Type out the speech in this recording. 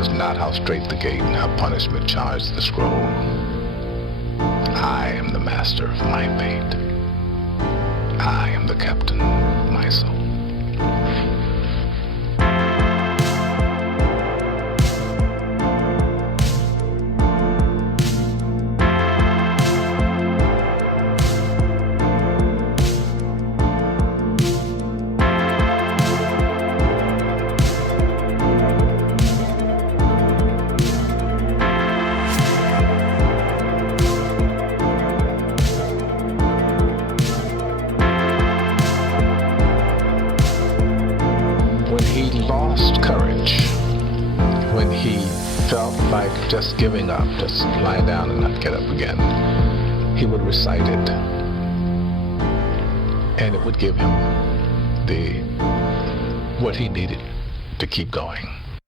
knows not how straight the gate and how punishment charged the scroll. I am the master of my fate. I am the captain of my soul. When he lost courage, when he felt like just giving up, just lie down and not get up again, he would recite it, and it would give him what he needed to keep going.